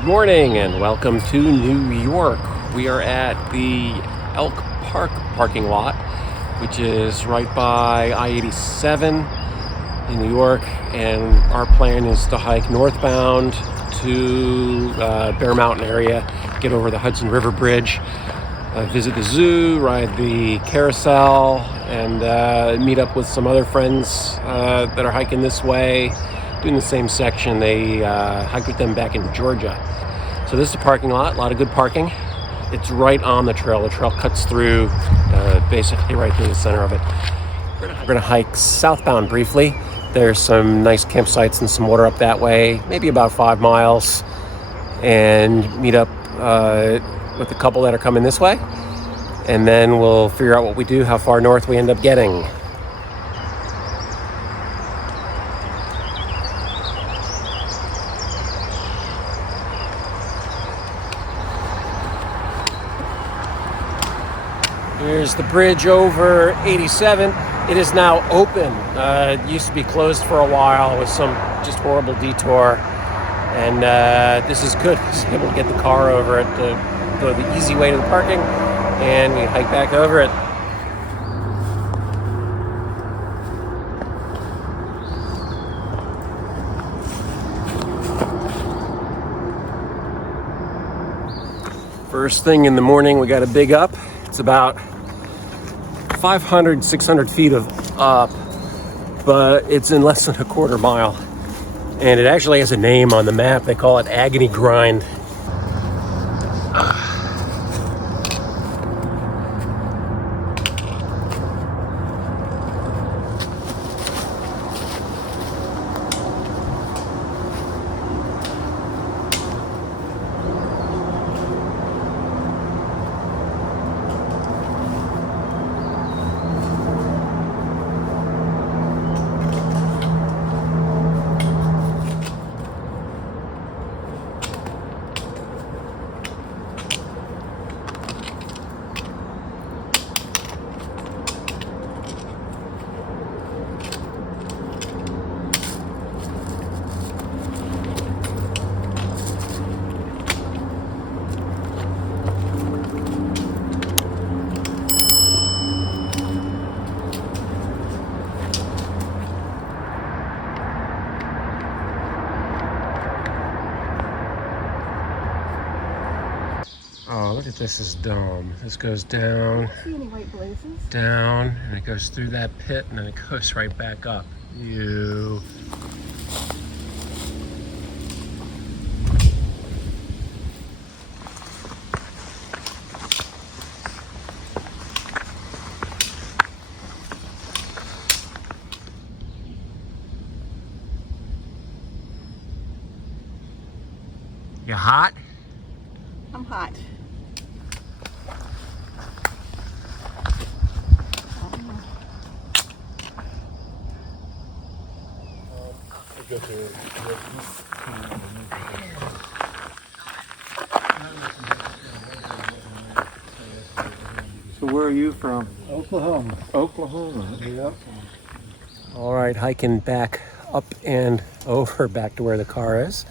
Good morning and welcome to New York. We are at the Elk Park parking lot, which is right by I87 in New York, and our plan is to hike northbound to Bear Mountain area, get over the Hudson River Bridge, visit the zoo, ride the Carousel, and meet up with some other friends that are hiking this way, doing the same section. They hiked with them back in Georgia. So this is the parking lot, a lot of good parking. It's right on the trail. The trail cuts through, basically right through the center of it. We're gonna hike southbound briefly. There's some nice campsites and some water up that way, maybe about 5 miles, and meet up with a couple that are coming this way. And then we'll figure out what we do, how far north we end up getting. Here's the bridge over 87. It is now open. It used to be closed for a while with some just horrible detour. And this is good. Just able to get the car over it, go the easy way to the parking, and we hike back over it. First thing in the morning, we got a big up. It's about 500, 600 feet of up, but it's in less than a quarter mile. And it actually has a name on the map. They call it Agony Grind. Oh, look at this is dome. This goes down, see any white blazes? Down, and it goes through that pit, and then it goes right back up. You. You hot? I'm hot. So where are you from? Oklahoma. Oklahoma, yep. All right, hiking back up and over back to where the car is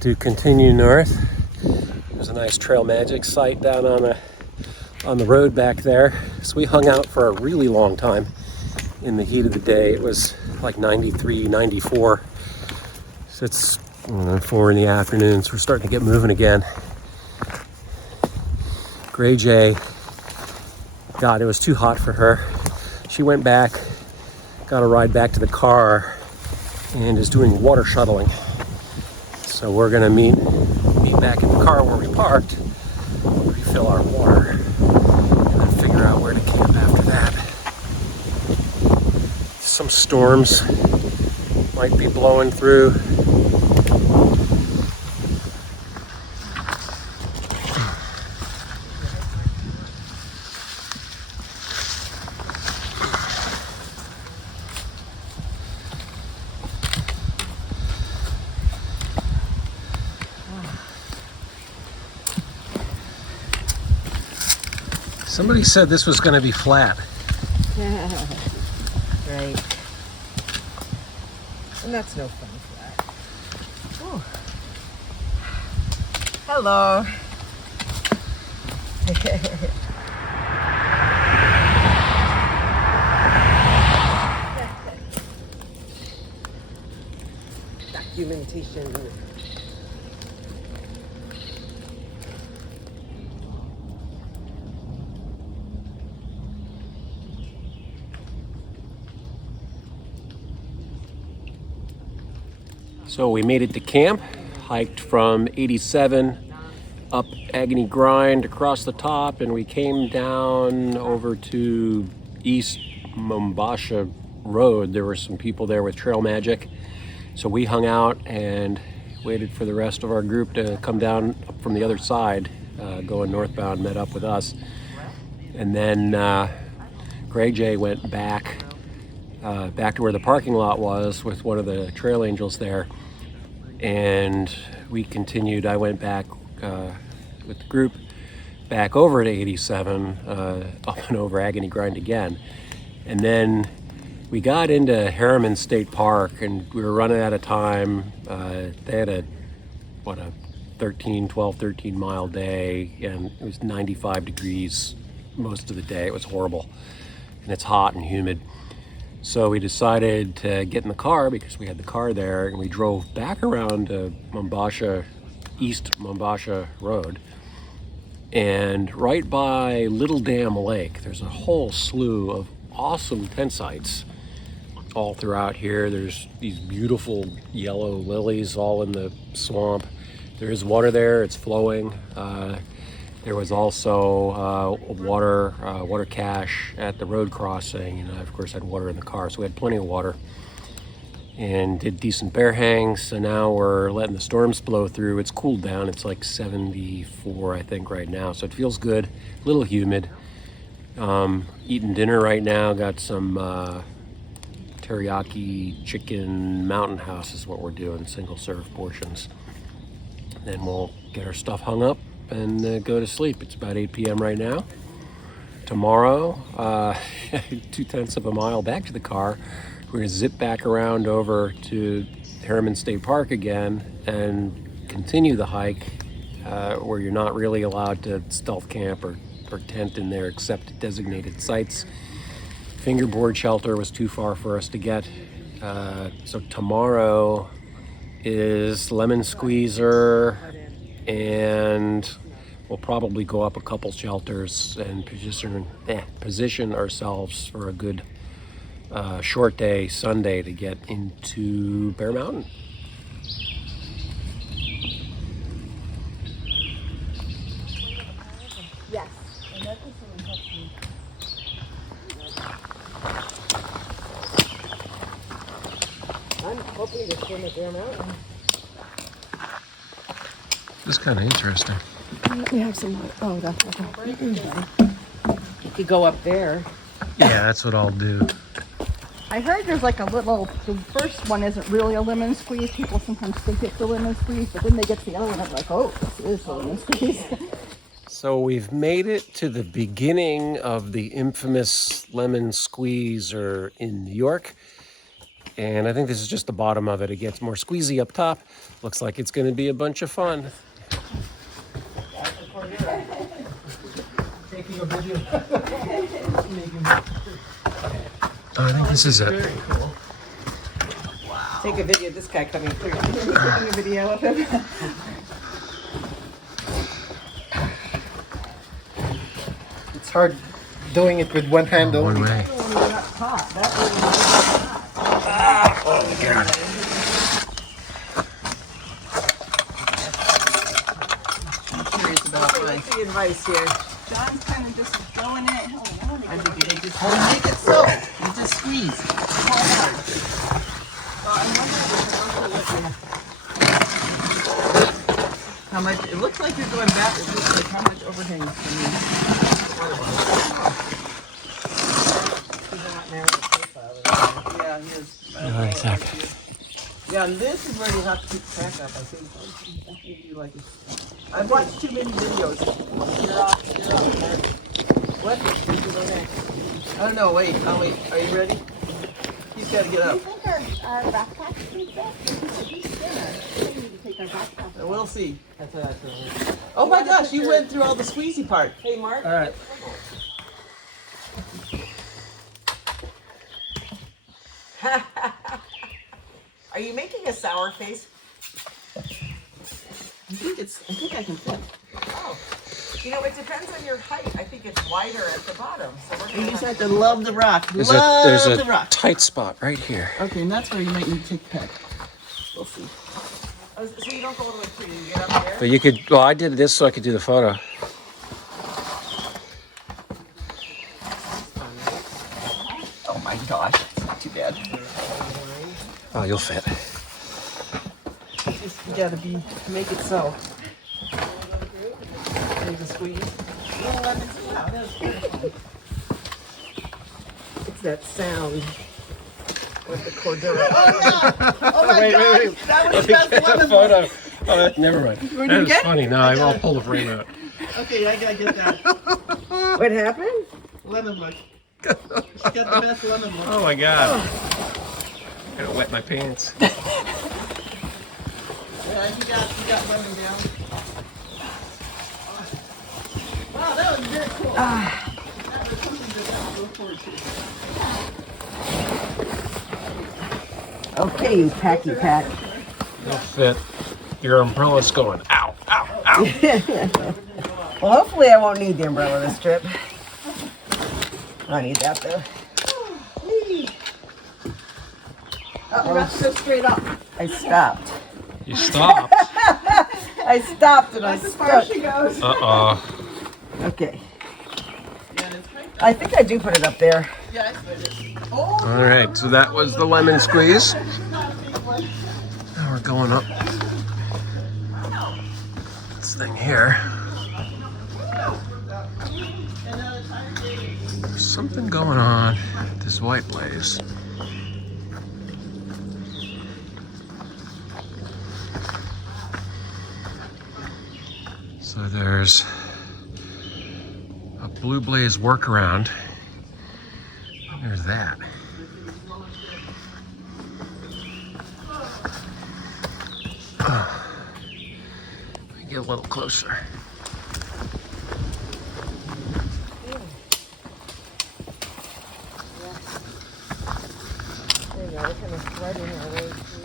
to continue north. There's a nice Trail Magic site down on the road back there. So we hung out for a really long time in the heat of the day. It was like 93, 94. So it's 4 in the afternoon, so we're starting to get moving again. GrayJay, God, it was too hot for her. She went back, got a ride back to the car, and is doing water shuttling. So we're gonna meet back in the car where we parked, refill our water, and then figure out where to camp after that. Some storms might be blowing through. Somebody said this was going to be flat. Right. And that's no fun for that. Hello. Documentation. So we made it to camp, hiked from 87 up Agony Grind across the top, and we came down over to East Mombasha Road. There were some people there with trail magic, so we hung out and waited for the rest of our group to come down from the other side, going northbound, met up with us. And then GrayJay went back to where the parking lot was with one of the trail angels there, and we continued. I went back with the group back over to 87, up and over Agony Grind again, and then we got into Harriman State Park, and we were running out of time. They had a 13 mile day, and it was 95 degrees most of the day. It was horrible, and it's hot and humid. So we decided to get in the car because we had the car there, and we drove back around to East Mombasha Road. And right by Little Dam Lake, there's a whole slew of awesome tent sites all throughout here. There's these beautiful yellow lilies all in the swamp. There is water there, it's flowing. There was also water cache at the road crossing, and I, of course, had water in the car, so we had plenty of water. And did decent bear hangs, so now we're letting the storms blow through. It's cooled down, it's like 74, I think, right now, so it feels good, a little humid. Eating dinner right now, got some teriyaki chicken mountain house is what we're doing, single serve portions. Then we'll get our stuff hung up and go to sleep. It's about 8 p.m. right now. Tomorrow, 0.2 miles back to the car, we're gonna zip back around over to Harriman State Park again and continue the hike where you're not really allowed to stealth camp or tent in there except designated sites. Fingerboard Shelter was too far for us to get. So tomorrow is Lemon Squeezer, and we'll probably go up a couple shelters and position ourselves for a good short day Sunday to get into Bear Mountain. Yes. I'm hoping to swim at Bear Mountain. This is kind of interesting. We have some. Oh, that's okay. You could go up there. Yeah, that's what I'll do. I heard there's like a little. The first one isn't really a lemon squeeze. People sometimes think it's a lemon squeeze, but then they get to the other one and they're like, oh, this is a lemon squeeze. So we've made it to the beginning of the infamous lemon squeezer in New York. And I think this is just the bottom of it. It gets more squeezy up top. Looks like it's going to be a bunch of fun. Taking a video. I think this is it. Very cool. Take a video of this guy coming through. Taking a video of him. It's hard doing it with one hand One only. way. Oh, God. I'm curious about what's the advice here. John's kind of just throwing it. I think they just make it so. You just squeeze. How much? It looks like you're going back. It looks like how much overhangs for me. Yeah, he is. Exactly. Yeah, this is where you have to keep track of. I think you like it. I've watched too many videos. You're off, man. What? I don't know. Wait. Are you ready? He's got to get Do you up. think our backpacks can fit? He's thinner. We need to take our backpacks. We'll see. Oh my gosh, you went through all the squeezy part. Hey, Mark. All right. Are you making a sour face? I think I can fit. Oh. You know, it depends on your height. I think it's wider at the bottom. So we're You gonna just have to love the rock. There's Love a the rock. tight spot right here. Okay, and that's where you might need to take the pack. We'll see. Oh, so you don't go all the way through. You get up there. But you could, well, I did this so I could do the photo. Oh my gosh, it's not too bad. Oh, you'll fit. Just you gotta make it so. Need to squeeze. Little lemons. Wow, that was beautiful. It's that sound with the cordura. Oh no! Oh my God! That was the best lemon. Photo. Oh, never mind. You That was get? funny. No, I'll pull the frame out. Okay, I gotta get that. What happened? Lemon look. She got the best lemon look. Oh my God. I'm gonna wet my pants. Yeah, you got lemon down. Wow, that was very cool. That was something to look forward to. Okay, you packy pack. You'll fit. Your umbrella's going, ow, ow, ow. Well, hopefully I won't need the umbrella this trip. I need that though. You have to go straight up. I stopped. You stopped. I stopped and I That's as far as stuck. she goes. Uh-oh. Okay. I think I do put it up there. Yeah, I put it. All right, so that was the lemon squeeze. Now we're going up this thing here. There's something going on with this white blaze. So there's a blue blaze workaround. There's that. Let me get a little closer. There you go. We're kind of threading our way through.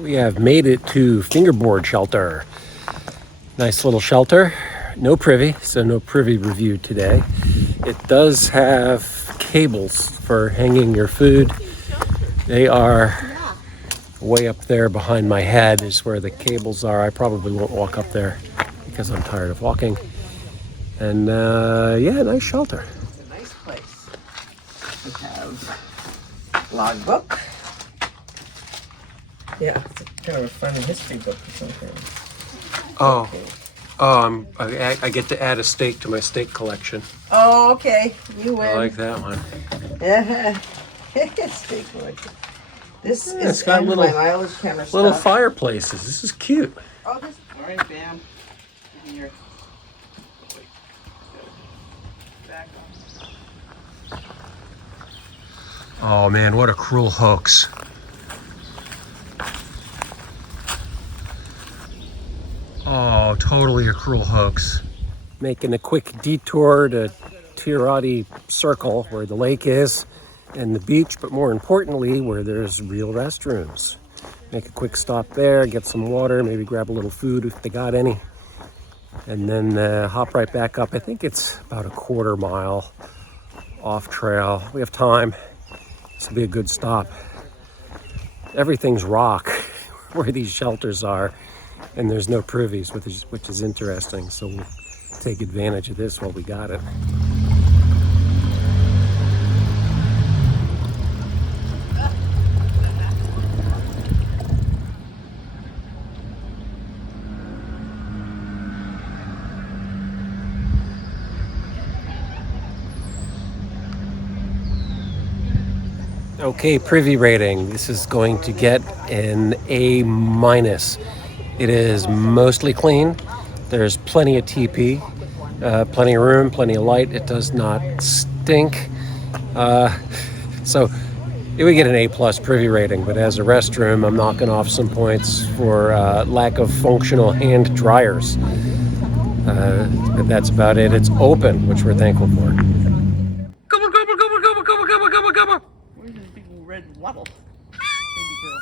We have made it to Fingerboard Shelter. Nice little shelter. No privy, so no privy review today. It does have cables for hanging your food. They are way up there behind my head is where the cables are. I probably won't walk up there because I'm tired of walking. And yeah, nice shelter. It's a nice place. We have logbook. Yeah, it's kind of a funny history book or something. Oh, I get to add a steak to my steak collection. Oh, okay. You win. I like that one. Steak collection. This Yeah, it's is got under little- my mileage counter Little stuff. fireplaces. This is cute. Oh, this. All right, bam. Give me your back on. Oh man, what a cruel hoax. Oh, totally a cruel hoax. Making a quick detour to Tiorati Circle, where the lake is, and the beach, but more importantly, where there's real restrooms. Make a quick stop there, get some water, maybe grab a little food if they got any, and then hop right back up. I think it's about a quarter mile off trail. We have time. This will be a good stop. Everything's rock where these shelters are, and there's no privies, which is interesting. So we'll take advantage of this while we got it. Okay, privy rating. This is going to get an A-. It is mostly clean. There's plenty of TP, plenty of room, plenty of light. It does not stink. So it would get an A+ privy rating, but as a restroom, I'm knocking off some points for lack of functional hand dryers. But that's about it. It's open, which we're thankful for. Come on, come on, come on, come on, come on, come on, come on, come on. Where's this big red waddle? Baby girl.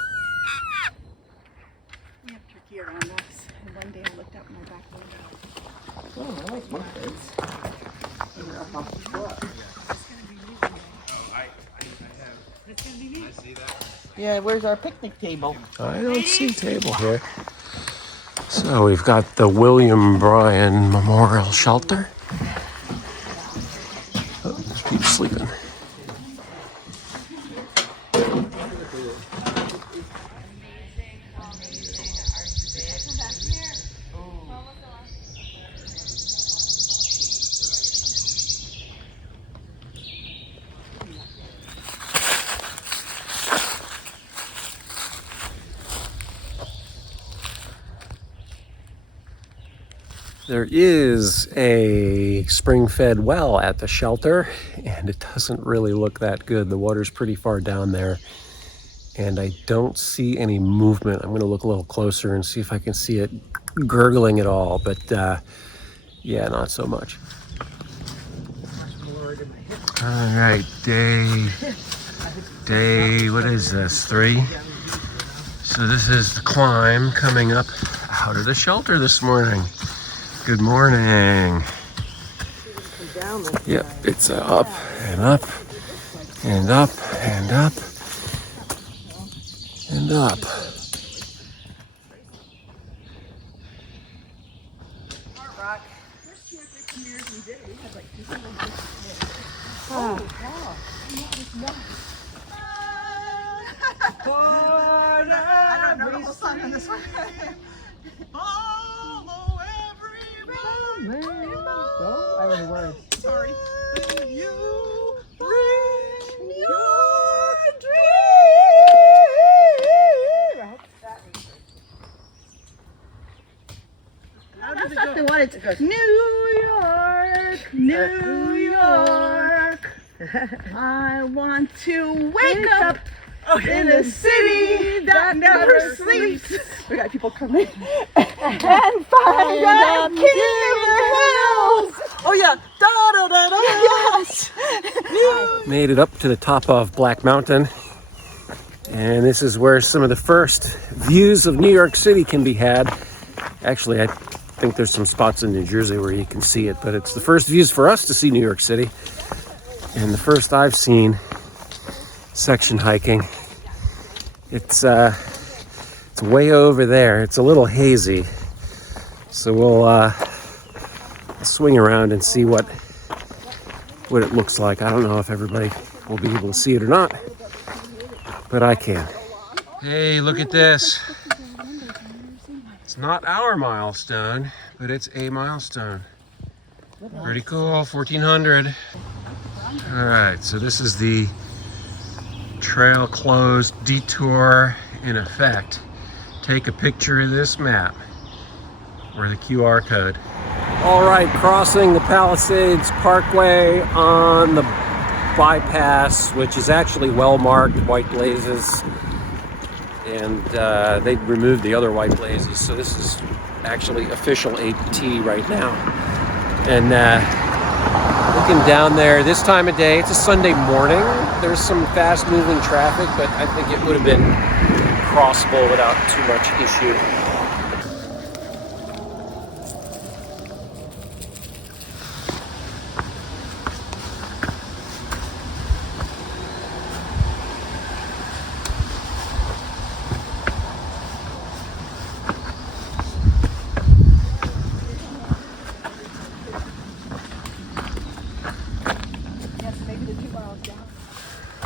We have turkey around us, and one day I looked out my back window. Oh, I like monkeys. Yeah, where's our picnic table? I don't see a table here. So we've got the William Brien Memorial Shelter. Oh, there's people sleeping. There is a spring-fed well at the shelter, and it doesn't really look that good. The water's pretty far down there, and I don't see any movement. I'm going to look a little closer and see if I can see it gurgling at all, but yeah, not so much. All right, day, what is this, 3? So this is the climb coming up out of the shelter this morning. Good morning. Yep, it's up and up and up and up and up. I don't know the whole song on this one. Oh, I don't know words. Sorry. You Reach your That's not the one. It's goes. New York, New York. I want to wake up in a city that never sleeps. We got people coming and find out King of the Hills. Oh yeah. Da da da da. Yes. Made it up to the top of Black Mountain, and this is where some of the first views of New York City can be had. Actually, I think there's some spots in New Jersey where you can see it, but it's the first views for us to see New York City, and the first I've seen section hiking. It's way over there. It's a little hazy, so we'll swing around and see what it looks like. I don't know if everybody will be able to see it or not, but I can. Hey, look at this. It's not our milestone, but it's a milestone. Pretty cool, 1400. All right, so this is the trail closed detour in effect. Take a picture of this map or the QR code. All right, crossing the Palisades Parkway on the bypass, which is actually well marked white blazes, and they removed the other white blazes, so this is actually official AT right now. And looking down there this time of day, it's a Sunday morning. There's some fast moving traffic, but I think it would have been crossable without too much issue.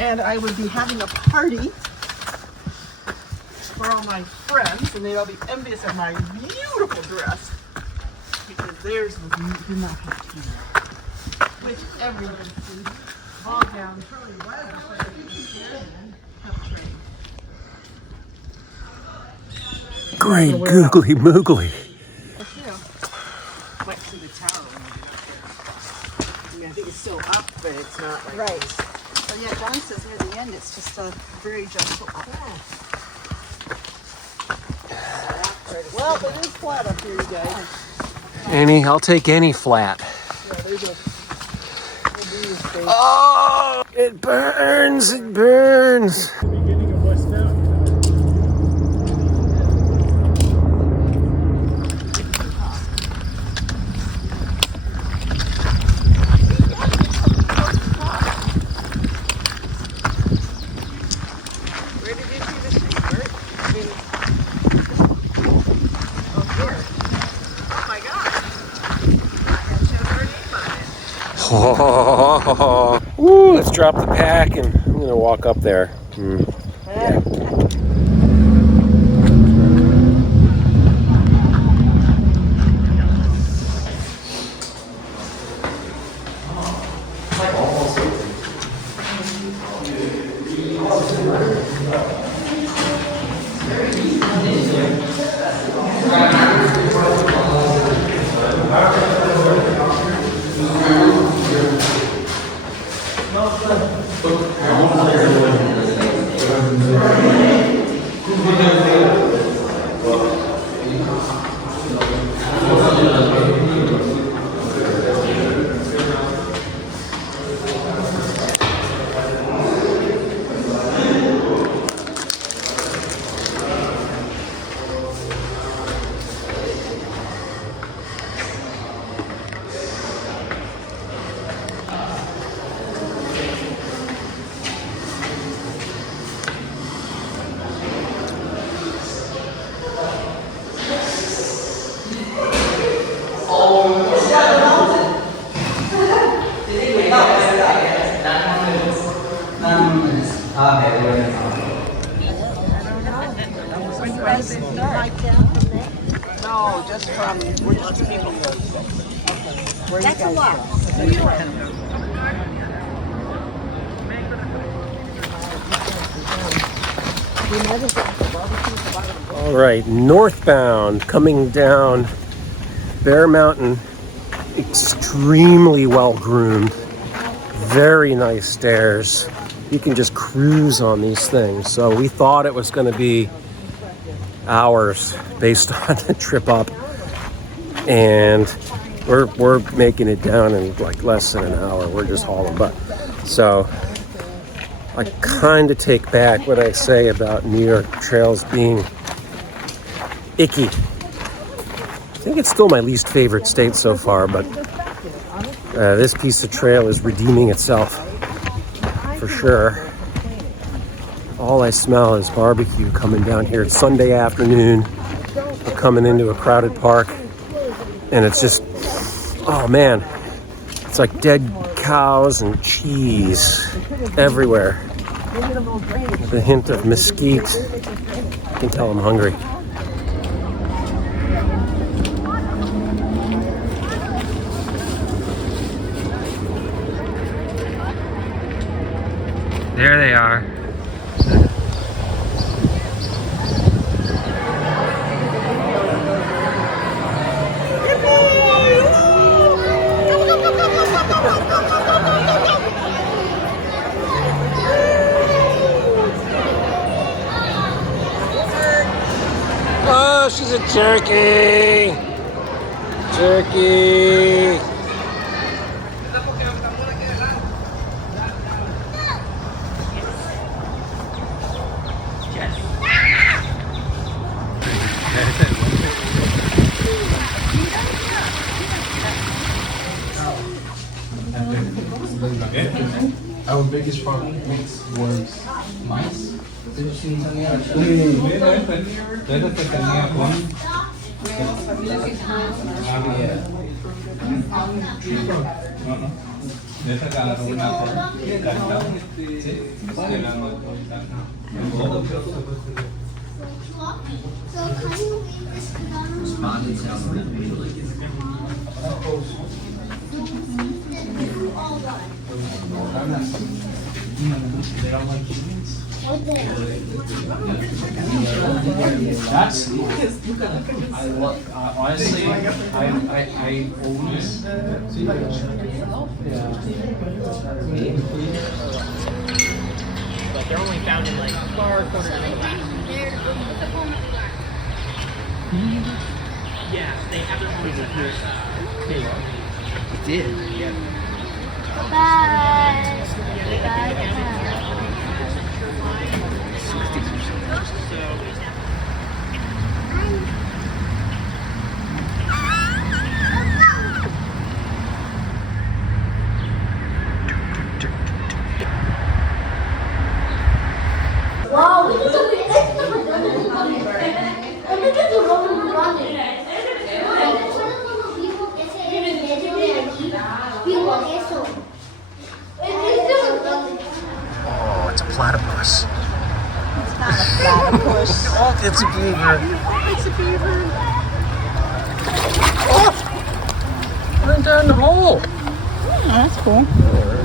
And I would be having a party for all my friends, and they'd all be envious of my beautiful dress because theirs did not have to, which everybody sees. fall down. Probably was before they could get there and help train. Great googly moogly. Went to the tower when we got there. I mean, I think it's still up, but it's not like Right. So yeah, John says near the end it's just a very gentle up. Well, it is flat up here, you guys. Any, I'll take any flat. Yeah, there's a space. Oh, it burns, it burns. Beginning of West Out. Where did you see the sheep, Bert? I mean, oh, here. Oh my gosh. It shows our name on it. Oh, ooh, let's drop the pack and I'm gonna walk up there. Yeah. No, just from, we're just two people. That's a lot. All right, northbound, coming down Bear Mountain, extremely well groomed, very nice stairs. You can just cruise on these things. So we thought it was going to be hours based on the trip up, and we're making it down in like less than an hour. We're just hauling butt. So I kind of take back what I say about New York trails being icky. I think it's still my least favorite state so far, but this piece of trail is redeeming itself for sure. All I smell is barbecue coming down here. It's Sunday afternoon. We're coming into a crowded park, and it's just, oh man, it's like dead cows and cheese everywhere. With a hint of mesquite. I can tell I'm hungry. There they are. Oh, she's a turkey. Turkey. Our biggest problem was mice. They don't like humans. That's I love. Honestly, I always. But they're only found in like far corners of England. Yeah, they have their own here. It did. Yeah. Bye. Wow, look at the Oh, it's a platypus. It's not a platypus. Oh, it's a beaver. It's a beaver. Oh! Went down the hole. Oh, that's cool. All right.